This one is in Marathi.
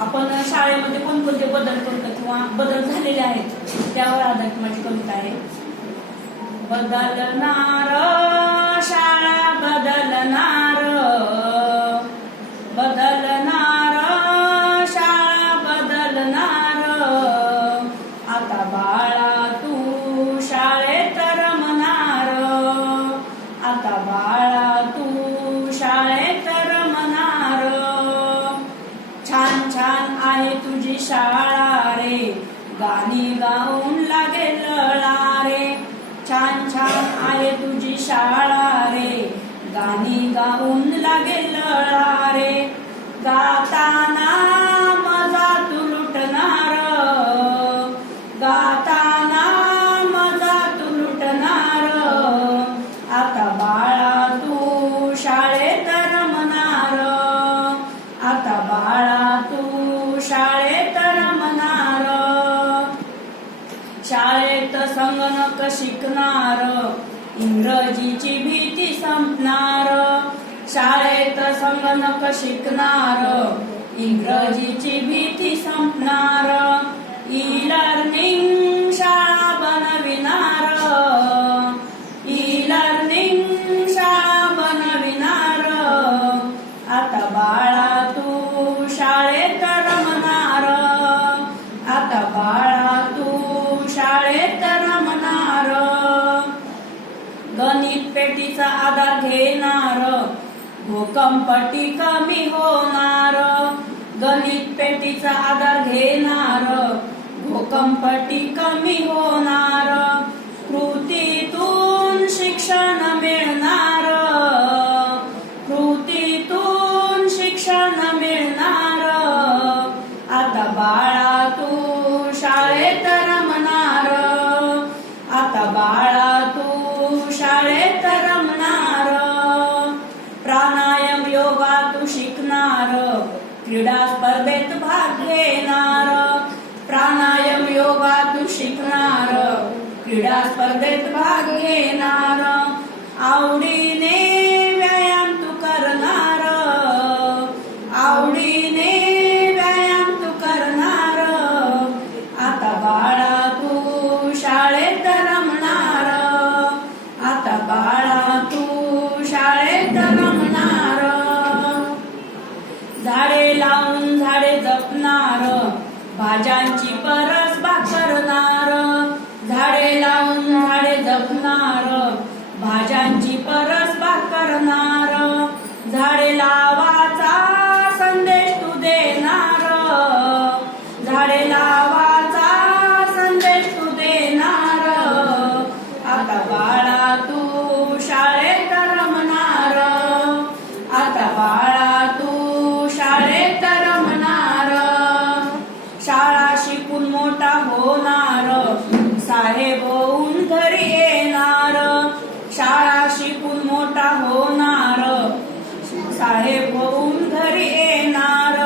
आपण शाळेमध्ये कोणकोणते बदल करतो किंवा बदल झालेले आहेत त्यावर आधारित माझी कविता आहे. बदलणार शाळा बदलणार, बदलणार शाळा बदलणार. आता बाळा तू शाळेत रमणार, आता बाळा तू शाळेत रमणार. छान छान आहे तुझी शाळा रे, गाणी गाऊन लागेल लळा रे. छान छान आहे तुझी शाळा रे, गाणी गाऊन लागेल लळा रे. गाताना मजा तू लुटणार, गाताना मजा तू लुटणार. आता बाळा तू शाळेत रमणार, आता बाळा तू शाळेत रमणार. शाळेत संगणक शिकणार, इंग्रजीची भीती संपणार. शाळेत संगणक शिकणार, इंग्रजीची भीती संपणार. ई लर्निंग शाळा बनविणार, ई लर्निंग शाळा बनविणार. आता बाळा तू शाळेत रमणार, आता बाळा तू शाळेत रमणार. गणित पेटीचा आधार घेणार, भूकंपटी कमी होणार. गणित पेटीचा आधार घेणार, भूकंपटी कमी होणार. कृतीतून शिक्षण मिळणार, कृतीतून शिक्षण मिळणार. आता बाळा तू शाळेत रमणार, आता बाळा तू शाळेत रमणार. प्राणायाम योगा तू शिकणार, क्रीडा स्पर्धेत भाग घेणार. प्राणायाम योगा तू शिकणार, क्रीडा स्पर्धेत भाग घेणार. आवडीने व्यायाम तू करणार, आवडीने व्यायाम तू करणार. आता बाळा तू शाळेत रमणार, आता बाळा तू शाळेत रमणार. झाडे लावून झाडे जपणार, भाज्यांची परसबाग करणार. झाडे लावून झाडे जपणार, भाज्यांची परसबाग करणार. झाडे लावाचा संदेश तू देणार, झाडे लावाचा संदेश तू देणार. आता बाळा तू शाळेत रमणार, आता बाळा तू शाळेत रमणार. शाळा शिकून मोठा होणार, साहेब होऊन घरी येणार. शाळा शिकून मोठा होणार, साहेब होऊन घरी येणार.